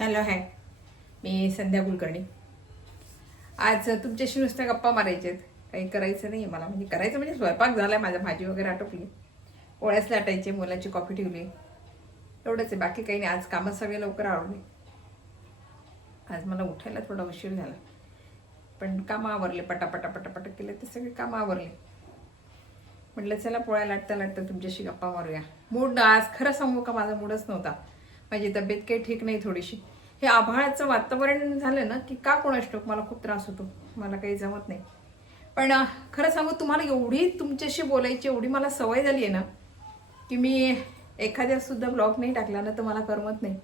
Hello hi. मी संध्या कुलकर्णी. आज तुमच्याशी नुसत्या गप्पा मारायच्या आहेत. काही करायचं नाही मला, म्हणजे करायचं म्हणजे स्वयंपाक झालाय माझा, भाजी वगैरे आटोपली, पोळ्याच लाटायचे, मुलाची कॉफी ठेवली, एवढंच आहे. बाकी काही नाही. आज कामं सगळे लवकर आवडले. आज मला उठायला थोडा उशीर झाला, पण कामं आवरले, पटापटा पटापट केले ते सगळे कामं आवरले. म्हटलं चला पोळ्या लाटता लाटता तुमच्याशी गप्पा मारूया. मूड आज खरं सांगू का, माझा मूडच नव्हता. माझी तब्येत काही ठीक नाही थोडीशी. हे आभाळाचं वातावरण झालं ना की का कोणास ठाऊक मला खूप त्रास होतो, मला काही जमत नाही. पण खरं सांगू तुम्हाला, एवढी तुमच्याशी बोलायची एवढी मला सवय झाली आहे ना की मी एखाद्या सुद्धा ब्लॉग नाही टाकला ना तर मला करमत नाही.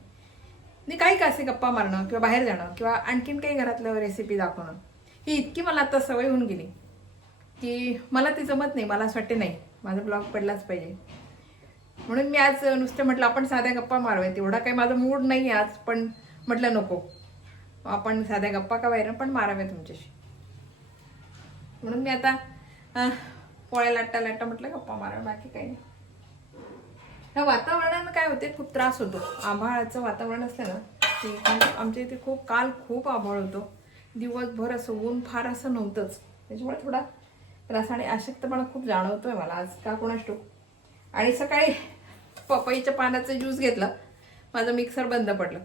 मी काही का असे गप्पा मारणं किंवा बाहेर जाणं किंवा आणखीन काही घरातलं रेसिपी दाखवणं, ही इतकी मला आता सवय होऊन गेली की मला ते जमत नाही. मला असं वाटते नाही, माझा ब्लॉग पडलाच पाहिजे. म्हणून मी आज नुसतं म्हटलं आपण साध्या गप्पा मारूयात. एवढा काही माझा मूड नाही आज, पण म्हटलं नको, आपण साध्या गप्पा का बाहेर पण माराव्या तुमच्याशी. म्हणून मी आता पोळ्या लाटता लाटता म्हटलं गप्पा माराव्या, बाकी काही नाही. ह्या वातावरणानं काय होते, खूप त्रास होतो. आभाळाचं वातावरण असलं ना की आमच्या इथे काल खूप आभाळ होतो. दिवसभर असं ऊन फार असं नव्हतंच, त्याच्यामुळे थोडा त्रास आणि अशक्तपणा खूप जाणवतोय मला आज, का कोणास ठाऊक. आणि सकाळी पपईच्या पानाचं ज्यूस घेतलं, माझं मिक्सर बंद पडलं,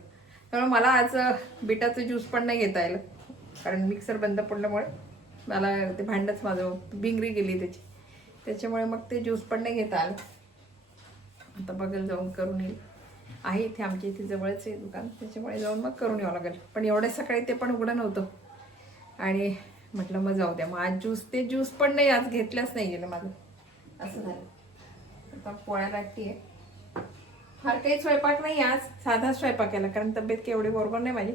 त्यामुळे मला आज बिटाचं ज्यूस पण नाही घेता आलं, कारण मिक्सर बंद पडल्यामुळे मला ते भांडंच माझं बिंगरी गेली त्याच्यामुळे मग ते ज्यूस पण नाही घेता आलं. आता बघेल, जाऊन करून येईल. आहे इथे आमच्या इथे जवळच आहे दुकान, त्याच्यामुळे जाऊन मग करून यावं लागेल. पण एवढ्या सकाळी ते पण उघडं नव्हतं आणि म्हटलं मग जाऊ द्या. मग आज ज्यूस पण नाही, आज घेतल्याच नाही गेलं माझं, असं झालं. आता पोळ्या लाटतीये. फार काही स्वयंपाक नाही आज, साधा स्वयंपाक केला, कारण तब्येत काही एवढी बरोबर नाही माझी.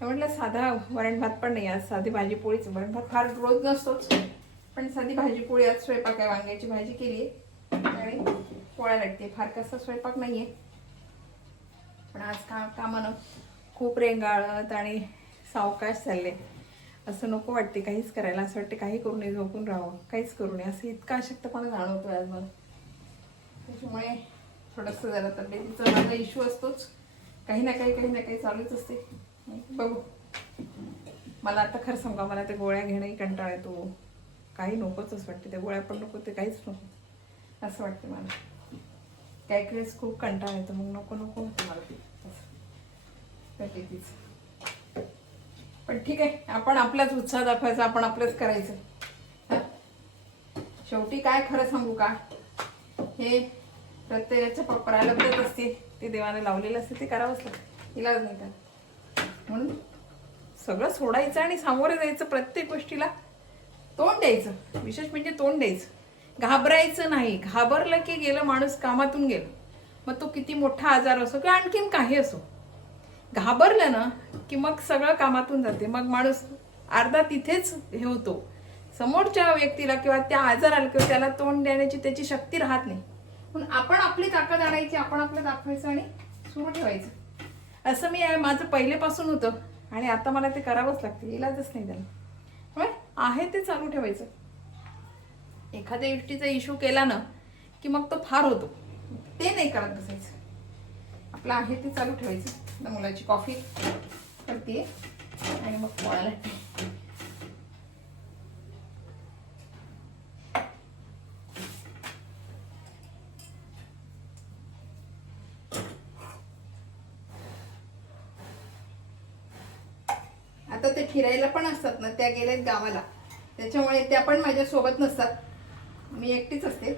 म्हटलं साधा वरण भात पण नाही आज, साधी भाजी पोळीच. वरण भात फार रोज नसतोच, पण साधी भाजी पोळी आज स्वयंपाक आहे. वांग्याची भाजी केली आणि पोळ्या लाटते. फार कसा स्वयंपाक नाहीये, पण आज कामानं खूप रेंगाळत आणि सावकाश चालले. असं नको वाटते काहीच करायला, असं वाटते काही करू नये, झोपून राहावं, काहीच करू नये, असं इतका अशक्तपणा जाणवतोय आज मला. त्याच्यामुळे थोडंसं जरा तब्येतीचा माझा इश्यू असतोच, काही ना काही चालूच असते. बघू. मला आता खरं सांगा, मला त्या गोळ्या घेणंही कंटाळा येतो, काही नकोच असं वाटते. त्या गोळ्या पण नको, ते काहीच नको असं वाटतं मला. काही वेळेस खूप कंटाळा येतो, मग नको होतं मला तब्येतीच. पण ठीक आहे, आपण आपलाच उत्साह दाखवायचा, आपण आपलंच करायचं. शेवटी काय खरं सांगू का, हे प्रत्येकाच्या प्रारब्धात असते, ते देवाने लावलेलं असते, ते करावंच लागतं, इलाज नाही का. म्हणून सगळं सोडायचं आणि सामोरं जायचं, प्रत्येक गोष्टीला तोंड द्यायचं. विशेष म्हणजे तोंड द्यायचं, घाबरायचं नाही. घाबरलं की गेलं माणूस, कामातून गेलं. मग तो किती मोठा आजार असो किंवा आणखीन काही असो, घाबरलं ना की मग सगळं कामातून जाते. मग माणूस अर्धा तिथेच हे होतो, समोरच्या व्यक्तीला किंवा त्या आजाराला किंवा त्याला तोंड देण्याची त्याची शक्ती राहत नाही. म्हणून आपण आपली ताकद आणायची, आपण आपलं दाखवायचं आणि सुरू ठेवायचं. असं मी माझं पहिलेपासून होतं आणि आता मला ते करावंच लागतं, इलाजच नाही त्याला. आहे ते चालू ठेवायचं. एखाद्या गोष्टीचा इश्यू केला ना की मग तो फार होतो, ते नाही करत बसायचं. आपलं आहे ते चालू ठेवायचं. मुलाची कॉफी करते आणि मग पोळ्या लाटते. आता ते फिरायला पण असतात ना, त्या गेलेत गावाला, त्याच्यामुळे त्या पण माझ्या सोबत नसतात, मी एकटीच असते.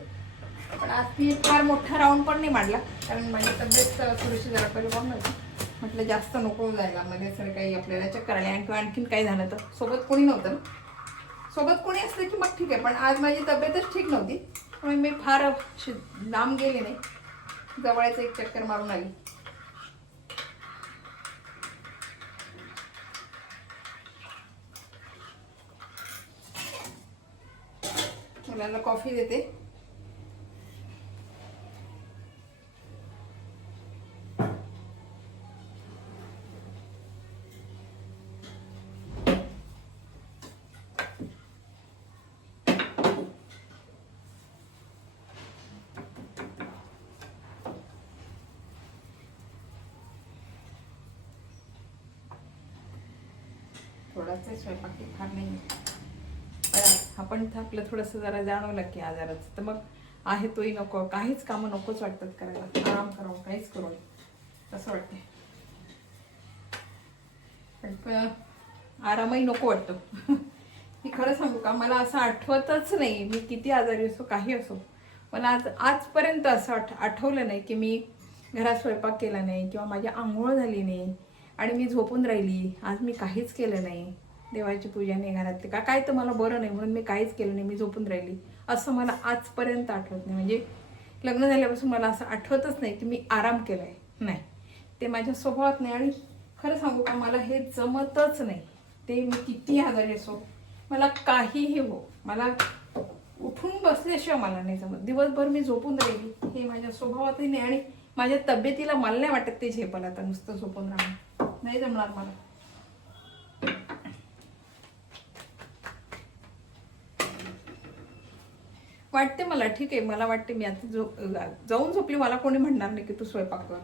पण आज मी फार मोठा राऊंड पण नाही मांडला, कारण माझी तब्येत थोडीशी जरा परिपूर्ण होती. म्हटलं जास्त नको जायला, मध्ये सर काही आपल्याला चक्कर आले किंवा आणखीन काही झालं तर. सोबत कोणी नव्हतं, सोबत कोणी असलं की मग ठीक आहे, पण आज माझी तब्येतच ठीक नव्हती, त्यामुळे मी फार लांब गेले नाही, जवळच एक चक्कर मारून आली. मुलांना कॉफी देते. थोडाच आहे स्वयंपाक, की फार नाही. पण आपण इथं आपलं थोडंसं जरा जाणवलं की आजाराचं, तर मग आहे तोही नको, काहीच कामं नकोच वाटतात करायला, आराम करावं, काहीच करू नये असं वाटतंय. पण आरामही नको वाटतो. मी खरं सांगू का, मला असं आठवतच नाही मी किती आजारी असो, काही असो, मला आजपर्यंत असं आठवलं नाही की मी घरात स्वयंपाक केला नाही किंवा माझी आंघोळ झाली नाही आणि मी झोपून राहिली, आज मी काहीच केलं नाही, देवाची पूजा नाही घरातली का काय, तर मला बरं नाही म्हणून मी काहीच केलं नाही, मी झोपून राहिली, असं मला आजपर्यंत आठवत नाही. म्हणजे लग्न झाल्यापासून मला असं आठवतच नाही की मी आराम केलाय, नाही, ते माझ्या स्वभावात नाही. आणि खरं सांगू का, मला हे जमतच नाही. ते मी किती आजारी असो, मला काहीही हो, मला उठून बसल्याशिवाय मला नाही जमत. दिवसभर मी झोपून राहिली हे माझ्या स्वभावातही नाही आणि माझ्या तब्येतीला मला नाही वाटत ते झेपल आता नुसतं झोपून राहणं, नाही जमणार मला. वाटते मला, ठीक आहे, मला वाटते मी आता जाऊन झोपली, मला कोणी म्हणणार नाही की तू स्वयंपाक कर,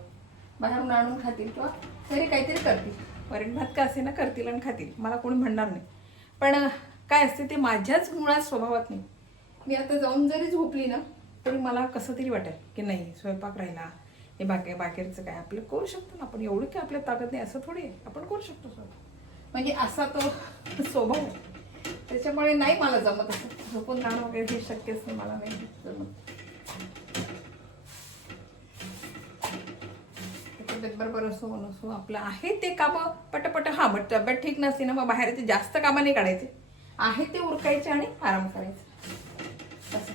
बाहेरून आणून खातील किंवा तरी काहीतरी करतील, वरण भात का असे ना करतील आणि खातील, मला कोणी म्हणणार नाही. पण काय असते ते माझ्याच मुळात स्वभावात नाही. मी आता जाऊन जरी झोपली ना तरी मला कसं तरी वाटेल की नाही स्वयंपाक राहिला, हे बाकीचं काय आपलं करू शकतो ना आपण, एवढं की आपल्या ताकद नाही असं थोडी आहे, आपण करू शकतो स्वयंपाक, म्हणजे असा तो स्वभाव आहे. त्याच्यामुळे नाही मला जमत असं झोपून राहणं वगैरे, हे शक्यच नाही, मला नाही जमत. तब्येत बरोबर असो नसो, आपलं आहे ते कामं पटपट, हा मग तब्येत ठीक नसते ना, मग बाहेर ते जास्त कामं नाही काढायचे, आहे ते उरकायचे आणि आराम करायचा असं.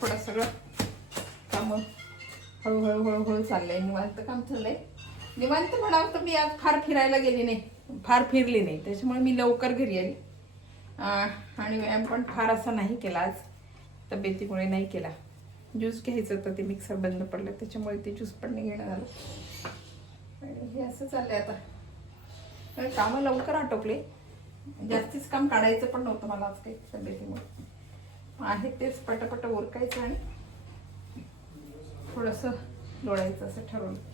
थोडं सगळं काम हळूहळू हळूहळू चाललंय, निवांत काम चाललंय. निवांत म्हणावं तर मी आज फार फिरायला गेली नाही, फार फिरली नाही, त्याच्यामुळे मी लवकर घरी आली. आणि व्यायाम पण फार असा नाही केला आज, तब्येतीमुळे नाही केला. ज्यूस घ्यायचं होतं, ते मिक्सर बंद पडलं त्याच्यामुळे ते ज्यूस पण नाही घेणं झालं. आणि हे असं चाललंय आता, कामं लवकर आटोपले, जास्तीच काम काढायचं पण नव्हतं मला आज काही तब्येतीमुळे, आहे तेच पटापट उरकायचं आणि थोडंसं लोळायचं असं ठरवलं.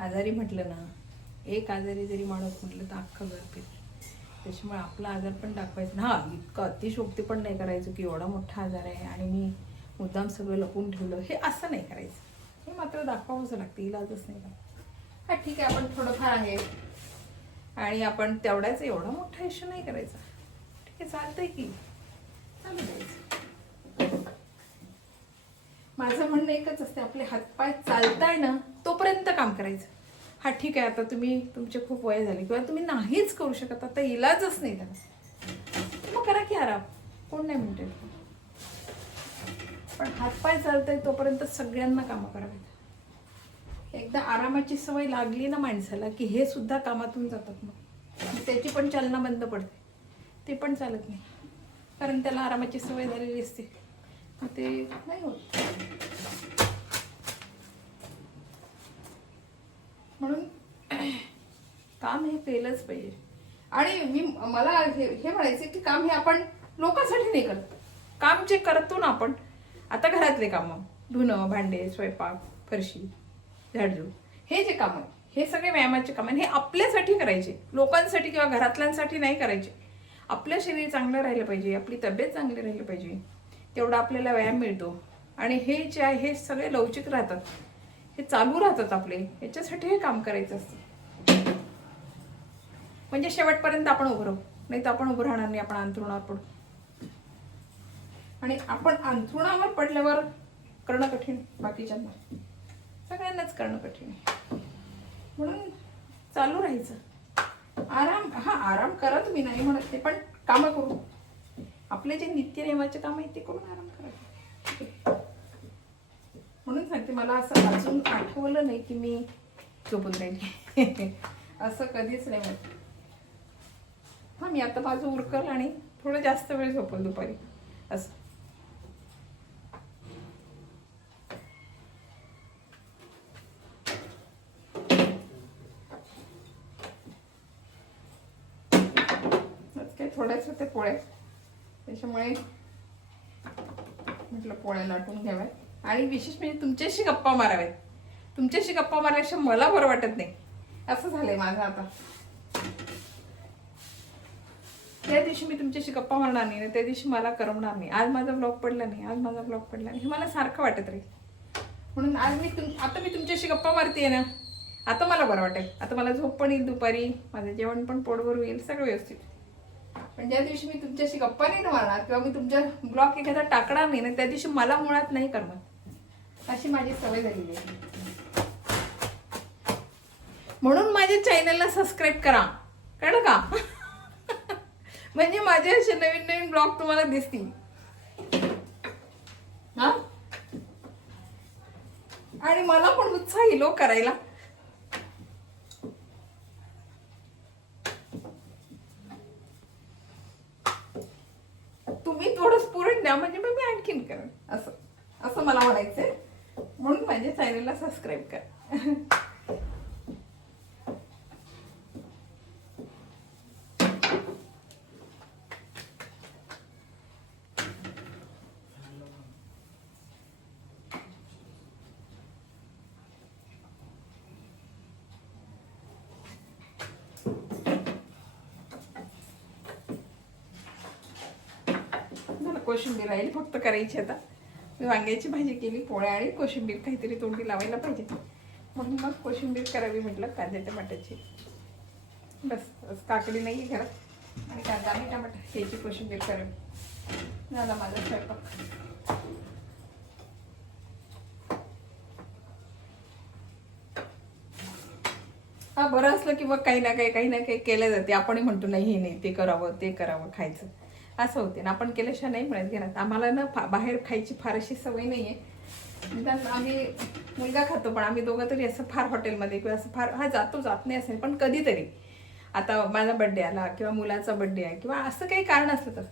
आजारी म्हटलं ना, एक आजारी जरी माणूस म्हटलं तर अख्खं घर फिरतं. त्याच्यामुळे आपला आजार पण दाखवायचं ना, हा इतकं अतिशोक्ती पण नाही करायचं की एवढा मोठा आजार आहे आणि मी मुद्दाम सगळं लपून ठेवलं, हे असं नाही करायचं. हे मात्र दाखवावंच लागतं, इलाजच नाही का. हा ठीक आहे, आपण थोडंफार आहे आणि आपण तेवढ्याच, एवढा मोठा इश्यू नाही करायचा, ठीक आहे, चालतंय की चालू द्यायचं. माझं म्हणणं एकच असते, आपले हातपाय चालताय ना तोपर्यंत काम करायचं. हा ठीक आहे, आता तुम्ही तुमचे खूप वय झाले किंवा तुम्ही नाहीच करू शकत, आता इलाजच नाही त्याला, मग करा की आराम, कोण नाही म्हणते. पण हातपाय चालताय तोपर्यंत सगळ्यांना कामं करावीत. एकदा आरामाची सवय लागली ना माणसाला की हे सुद्धा कामातून जातात, मग त्याची पण चालना बंद पडते, ते पण चालत नाही, कारण त्याला आरामाची सवय झालेली असते, ते नाही होत. म्हणून काम हे केलंच पाहिजे. आणि मला हे म्हणायचं की काम हे आपण लोकांसाठी नाही करत, काम जे करतो ना आपण आता घरातले कामं, धुणं भांडे स्वयंपाक फरशी झाडझूड, हे जे काम आहे हे सगळे व्यायामाचे काम हे आपल्यासाठी करायचे, लोकांसाठी किंवा घरातल्यांसाठी नाही करायचे. आपलं शरीर चांगलं राहिलं पाहिजे, आपली तब्येत चांगली राहिली पाहिजे, तेवढा आपल्याला व्यायाम मिळतो. आणि हे जे आहे हे सगळे लवचिक राहतात, हे चालू राहतात आपले, याच्यासाठी हे काम करायचं असतं. म्हणजे शेवटपर्यंत आपण उभं राहू, नाही तर आपण उभं राहणार नाही, आपण अंथरुणावर पडू. आणि आपण अंथरुणावर पडल्यावर करणं कठीण, बाकीच्यांना सगळ्यांनाच करणं कठीण, म्हणून चालू राहायचं. आराम, हा आराम करा तुम्ही, नाही म्हणत नाही, पण कामं करू, आपले जे नित्यनेमाचे काम आहे ते करून आराम करा. म्हणून सांगते, मला असं अजून आठवलं नाही की मी झोपून राहिली. असं कधीच नाही होत. हां, मी आता माझं उरकल आणि थोडं जास्त वेळ झोपल दुपारी असं. काय थोड्याच होते पोळ्या, त्याच्यामुळे म्हटलं पोळ्या लाटून घ्याव्या आणि विशेष म्हणजे तुमच्याशी गप्पा माराव्यात. तुमच्याशी गप्पा मारल्याशिवाय मला बरं वाटत नाही, असं झालंय माझं आता. त्या दिवशी मी तुमच्याशी गप्पा मारणार नाही, त्या दिवशी मला करमणार नाही. आज माझा ब्लॉग पडला नाही, आज माझा ब्लॉग पडला नाही, हे मला सारखं वाटत राहील. म्हणून आज आता मी तुमच्याशी गप्पा मारते ना, आता मला बरं वाटेल. आता मला झोप पण येईल दुपारी, माझं जेवण पण पोटभर होईल, सगळं व्यवस्थित. पण ज्या दिवशी मी तुमच्याशी गप्पा नाही ना मारणार किंवा मी तुमच्या ब्लॉग एखादा टाकणार नाही ना, त्या दिवशी मला मुळात नाही करमत. अशी माझी सवय झालेली आहे. म्हणून माझ्या चॅनलला सबस्क्राईब करा, कळलं का? म्हणजे माझे असे नवीन नवीन ब्लॉग तुम्हाला दिसतील. हा, आणि मला पण उत्साह येईल करायला. तुम्ही थोडं पुरण द्या म्हणजे मग मी आणखीन करेन, असं असं मला म्हणायचंय. म्हणून माझ्या चॅनलला सबस्क्राईब करा. कोशिंबीर राहील फक्त करायची. आता मी वांग्याची भाजी केली, पोळ्या आणि कोशिंबीर काहीतरी तोंडी लावायला पाहिजे, म्हणून मग कोशिंबीर करावी म्हटलं, कांद्या टमाट्याची. बस काकडी नाही आहे घरात, आणि कांदा आणि टमाटा ह्याची कोशिंबीर करावी. झाला माझा स्वयंपाक. हा, बरं असलं की मग काही ना काही केलं जाते. आपणही म्हणतो नाही हे नाही, ते करावं ते करावं, खायचं असं होते ना. आपण केल्याशिवाय नाही मिळत घरात. आम्हाला ना बाहेर खायची फार अशी सवय नाही आहे. निदान आम्ही मुलगा खातो, पण आम्ही दोघं तरी असं फार हॉटेलमध्ये किंवा असं फार जात नाही असेल, पण कधीतरी. आता माझा बड्डे आला किंवा मुलाचा बड्डे आहे किंवा असं काही कारण असलं तर,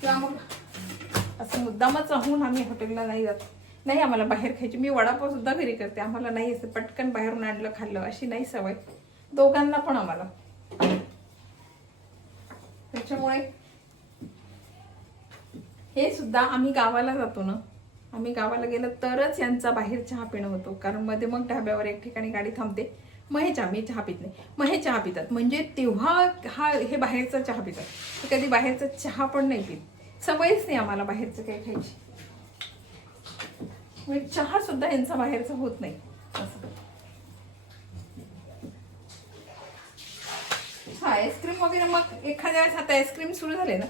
किंवा मग असं मुद्दामच राहून आम्ही हॉटेलला नाही जात. नाही आम्हाला बाहेर खायची. मी वडापाव सुद्धा घरी करते. आम्हाला नाही असं पटकन बाहेरून आणलं खाल्लं अशी नाही सवय, दोघांना पण आम्हाला. त्याच्यामुळे हे सुद्धा आम्ही गावाला जातो ना, आम्ही गावाला गेलं तरच यांचा बाहेर चहा पिणं होतो. कारण मध्ये मग ढाब्यावर एक ठिकाणी गाडी थांबते, मग हे चहा, मी चहा पित नाही, मग हे चहा पितात, म्हणजे तेव्हा हे बाहेरचा चहा पितात. कधी बाहेरचा चहा पण नाही पित, सवयच नाही आम्हाला बाहेरचं काही खायची. म्हणजे चहा सुद्धा यांचा बाहेरचा होत नाही असं. हा, आईस्क्रीम वगैरे मग एखाद्या वेळेस, आता आईस्क्रीम सुरू झाले ना,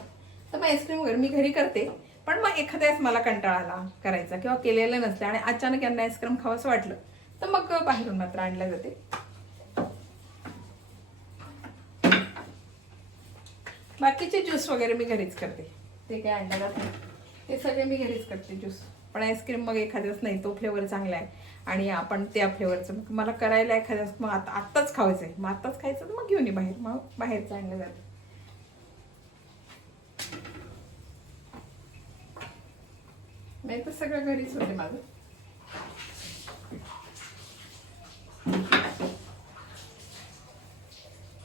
तर मग आईस्क्रीम वगैरे मी घरी करते. पण मग एखाद्या वेळेस मला कंटाळा आला करायचा किंवा केलेलं नसलं आणि अचानक यांना आईस्क्रीम खावंसं वाटलं तर मग बाहेरून मात्र आणल्या जाते. बाकीचे ज्यूस वगैरे मी घरीच करते, ते काय आणलं जात नाही, ते सगळे मी घरीच करते ज्यूस. पण आईस्क्रीम मग एखाद्याच नाही, तो फ्लेवर चांगला आहे आणि आपण त्या फ्लेवरचं मग मला करायला एखाद्याच, मग आत्ताच खावायचं आहे, मग आत्ताच खायचं तर मग घेऊन ये बाहेर, मग बाहेरचं आणलं जातं. नाही तर सगळं घरीच होते माझं.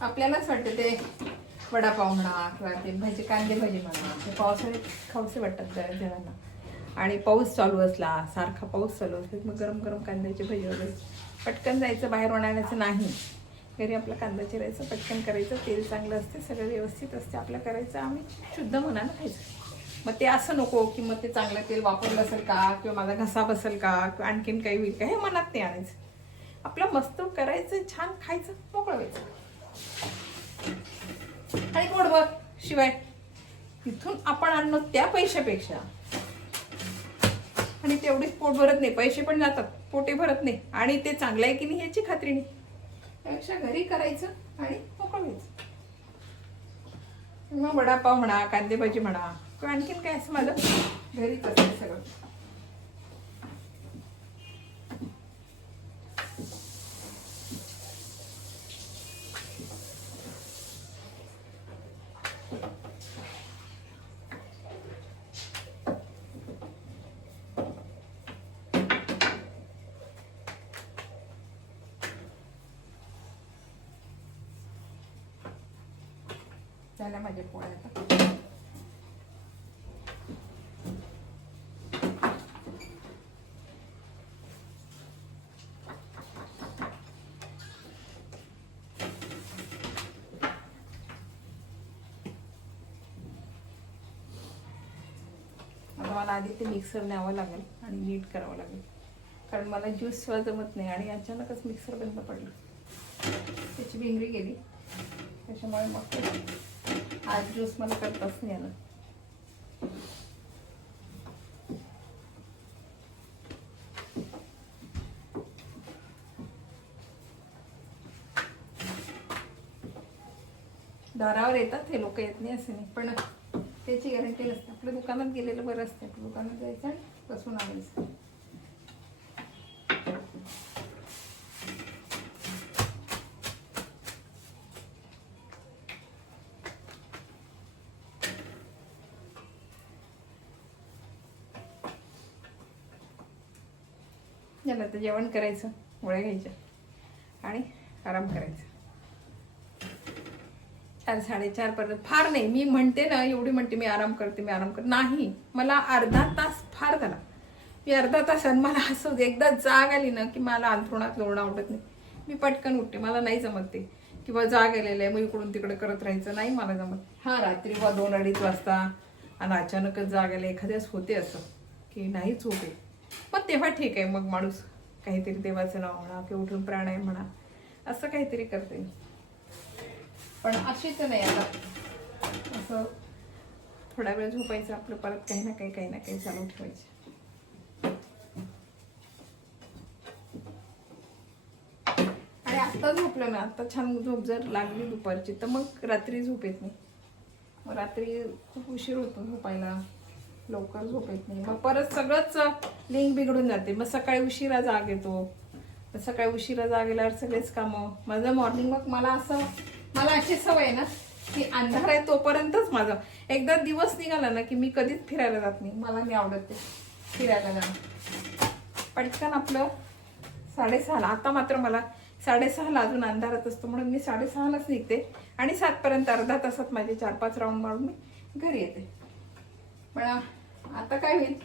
आपल्यालाच वाटतं ते वडापाव म्हणा किंवा ते भाजी, कांदे भाजी म्हणा, ते पावसाळ्यात खाऊसे वाटतात बऱ्याच जणांना. आणि पाऊस चालू असला, सारखा पाऊस चालू असला, मग गरम गरम कांद्याची भजी वगैरे. पटकन जायचं बाहेर आणायचं नाही, घरी आपलं कांदा चिरायचं, पटकन करायचं, तेल चांगलं असते, सगळं व्यवस्थित असते आपलं करायचं, आम्ही शुद्ध मनानं खायचं. मग ते असं नको की मग ते चांगलं तेल वापरलं असेल का किंवा माझा घसा बसेल का किंवा आणखीन काही होईल का, हे मनात नाही आणायचं. आपलं मस्त करायचं, छान खायचं, मोकळं व्हायचं आणि पोटभर. शिवाय तिथून आपण आणलो त्या पैशापेक्षा, आणि तेवढीच पोट भरत नाही, पैसे पण जातात, पोटे भरत नाही, आणि ते चांगलं आहे की नाही याची खात्री नाही. त्यापेक्षा घरी करायचं आणि मोकळं व्हायचं. मग वडापाव म्हणा, कांदे भाजी म्हणा किंवा आणखीन काय, असं माझं घरीच असतं सगळं. झाल्या माझ्या पोळ्या आता. मला आधी ते मिक्सर न्यावं लागेल आणि नीट करावं लागेल, कारण मला ज्यूस शिवाय जमत नाही आणि अचानकच मिक्सर बंद पडलं, त्याची भिंगरी गेली. त्याच्यामुळे मग आज ज्यूस मला करताच नाही आलं. दारावर येतात हे लोक, येत नाही असं नाही, पण त्याची गॅरंटी नसते. आपल्या दुकानात गेलेलं बरं असतं. आपल्या दुकानात जायचं आणि बसून आणायचं. झालं तर जेवण करायचं, गोळ्या घ्यायच्या आणि आराम करायचा. 4-4:30 पर्यंत फार नाही. मी म्हणते ना, एवढी म्हणते मी आराम करते, मी आराम करते, नाही. मला अर्धा तास फार झाला. मी अर्धा तासात मला असं एकदा जाग आली ना की मला अंथरुणात लोळणं आवडत नाही. मी पटकन उठते, मला नाही जमत ते किंवा जाग आलेलं आहे मग इकडून तिकडे करत राहायचं, नाही मला जमत. हा रात्री 2-2:30 वाजता आणि अचानकच जाग आले एखाद्याच होते असं की नाही झोपे, मग तेव्हा ठीक आहे. मग माणूस काहीतरी देवाचं नाव म्हणा किंवा उठून प्राणायाम म्हणा असं काहीतरी करते. पण अशीच नाही आता असं थोडा वेळ झोपायचं, आपलं परत काही ना काही चालू ठेवायचं. आणि आत्ता झोपलं ना, आत्ता छान झोप जर लागली दुपारची तर मग रात्री झोप येत नाही. मग रात्री खूप उशीर होतो झोपायला, लवकर झोप येत नाही. मग परत सगळंच लिंक बिघडून जाते. मग सकाळी उशिरा जाग येतो. सकाळी उशिरा जाग आल्यावर सगळेच कामं. माझं मॉर्निंग वॉक मला अशी सवय आहे ना की अंधार आहे तोपर्यंतच माझं. एकदा दिवस निघाला ना की मी कधीच फिरायला जात नाही. मला नाही आवडत ते फिरायला जाणं. पटकन आपलं 6:30ला, आता मात्र मला 6:30ला अजून अंधारात असतो म्हणून मी 6:30लाच निघते आणि 7 पर्यंत अर्धा तासात माझे 4-5 राऊंड मारून मी घरी येते. पण आता काय होईल,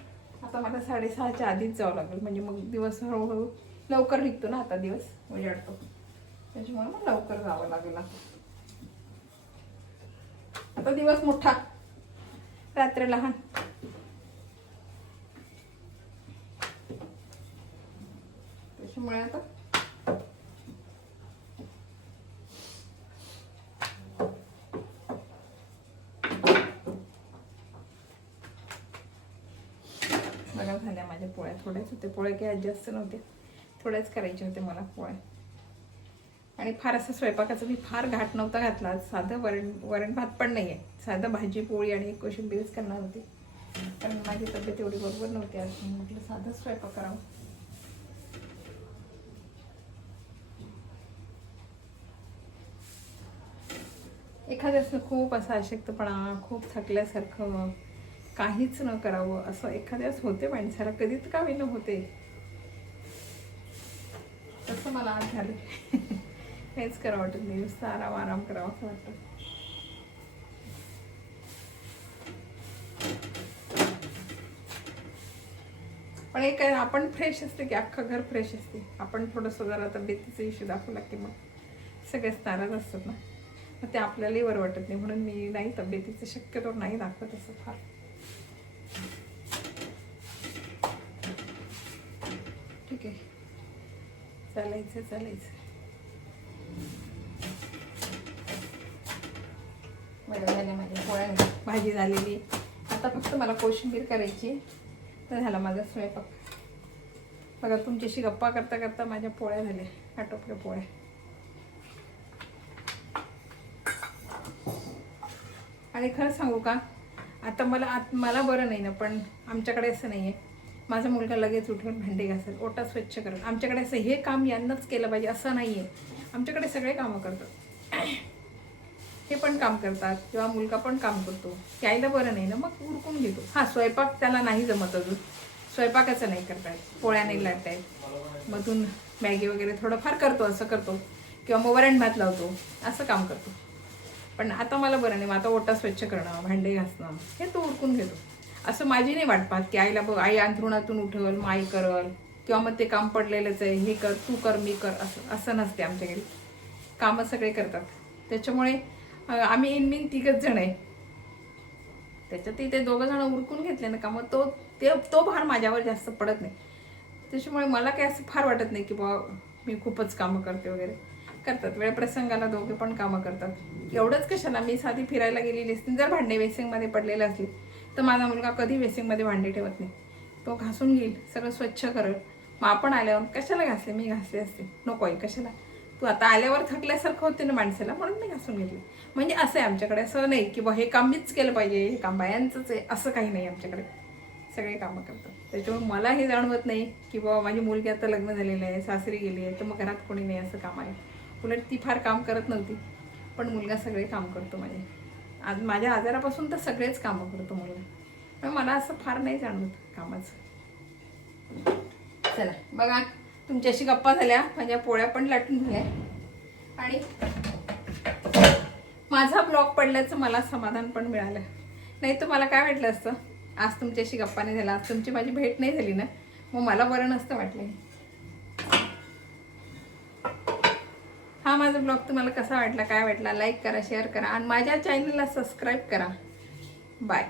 आता मला 6:30च्या आधीच जावं लागेल, म्हणजे मग दिवस हळूहळू लवकर निघतो ना. आता दिवस उजाडतो त्याच्यामुळे मग लवकर जावं लागेल. आता दिवस मोठा, रात्र लहान. त्याच्यामुळे आता बघा झाल्या माझ्या पोळ्या. थोड्याच होते पोळ्या, काही जास्त नव्हते, थोड्याच करायचे होते मला पोळ्या. आणि फार असं स्वयंपाकाचं मी फार घाट नव्हता घातला. आज साधं वरण भात पण नाही आहे, साधं भाजी पोळी आणि कोशिंबीरच करणार होती, कारण माझी तब्येत एवढी बरोबर नव्हती. आज म्हटलं साधं स्वयंपाक करावं. एखाद्याच खूप असा अशक्तपणा, खूप थकल्यासारखं, काहीच न करावं असं एखाद्याच होते माणसाला, कधीच का विन होते. तसं मला आज झालं. हेच करावं वाटत नाही, नुसतं आराम करावं असं वाटतं. पण एक आपण फ्रेश असते की अख्खं घर फ्रेश असते. आपण थोडंसं जरा तब्येतीचा इश्यू दाखवला की मग सगळेच नाराज असतात ना, मग ते आपल्यालाही बरं वाटत नाही. म्हणून मी नाही, तब्येतीचं शक्यतो नाही दाखवत असं फार. ठीक आहे, चालायचं. बरं झालं माझ्या पोळ्या, भाजी झालेली. आता फक्त मला कोशिंबीर करायची तर झाला माझा स्वयंपाक. बघा तुमच्याशी गप्पा करता करता माझ्या पोळ्या झाल्या, आटोपल्या पोळ्या. आणि खरं सांगू का, आता मला बरं नाही ना, पण आमच्याकडे असं नाही आहे. माझा मुलगा लगेच उठून भांडे घासेल, ओटा स्वच्छ करेल. आमच्याकडे असं हे काम यांनाच केलं पाहिजे असं नाही आहे. आमच्याकडे सगळे कामं करतात, हे पण काम करतात किंवा मुलगा पण काम करतो. त्याला बरं नाही ना, मग उरकून घेतो. हा, स्वयंपाक त्याला नाही जमत अजून, स्वयंपाकाचं नाही करतायत, पोळ्या नाही लाटतायत. मधून मॅगी वगैरे थोडंफार करतो, असं करतो, किंवा मग वरण भात लावतो, असं काम करतो. पण आता मला बरं नाही. मग आता ओटा स्वच्छ करणं, भांडे घासणं हे तो उरकून घेतो. असं माझी नाही वाट पाहत की आईला बघ, आई अंथरुणातून उठवल मग आई करल, किंवा मग ते काम पडलेलंच आहे, हे कर, तू कर, मी कर, असं नसते आमच्या घरी. कामं सगळे करतात. त्याच्यामुळे आम्ही इनमिन तिघच जण आहे. त्याच्यातही ते दोघं जण उरकून घेतले ना कामं, तो भार माझ्यावर जास्त पडत नाही. त्याच्यामुळे मला काही असं फार वाटत नाही की बाबा मी खूपच कामं करते वगैरे. करतात वेळ प्रसंगाला दोघे पण कामं करतात. एवढंच कशाला, मी साधी फिरायला गेलेली असते, जर भांडे वेसिंगमध्ये पडलेले असले तर माझा मुलगा कधी वेसिंगमध्ये भांडे ठेवत नाही. तो घासून घेईल, सगळं स्वच्छ करेल. मग आपण आल्यावर कशाला घासले, मी घासले असते, नको आहे कशाला, तू आता आल्यावर थकल्यासारखं होते ना माणसाला, म्हणून मी घासून घेतली. म्हणजे असं आहे आमच्याकडे. असं नाही की बा हे काम मीच केलं पाहिजे, हे काम बायांचंच आहे, असं काही नाही आमच्याकडे. सगळे कामं करतात. त्याच्यामुळे मला हे जाणवत नाही की बाबा माझी मुलगी आता लग्न झालेलं आहे, सासरी गेली आहे, तर मग घरात कोणी नाही असं काम आहे. उलट ती फार काम करत नव्हती, पण मुलगा सगळे काम करतो. आज माझ्या आजारापासून तर सगळेच कामं करतो मुलगा. पण मला असं फार नाही जाणवत कामाचं. चला बघा, तुमच्याशी गप्पा झाल्या, माझ्या पोळ्या पण लाटून झाल्या, आणि माझा ब्लॉग पडल्याचं मला समाधान पण मिळालं. नाही तर मला काय वाटलं असतं, आज तुमच्याशी गप्पा नाही झाला, आज तुमची माझी भेट नाही झाली ना, मग मला बरं नसतं वाटलं. हा माझा ब्लॉग तुम्हाला कसा वाटला, काय वाटला, लाईक करा, शेअर करा, आणि माझ्या चॅनलला सबस्क्राईब करा. बाय.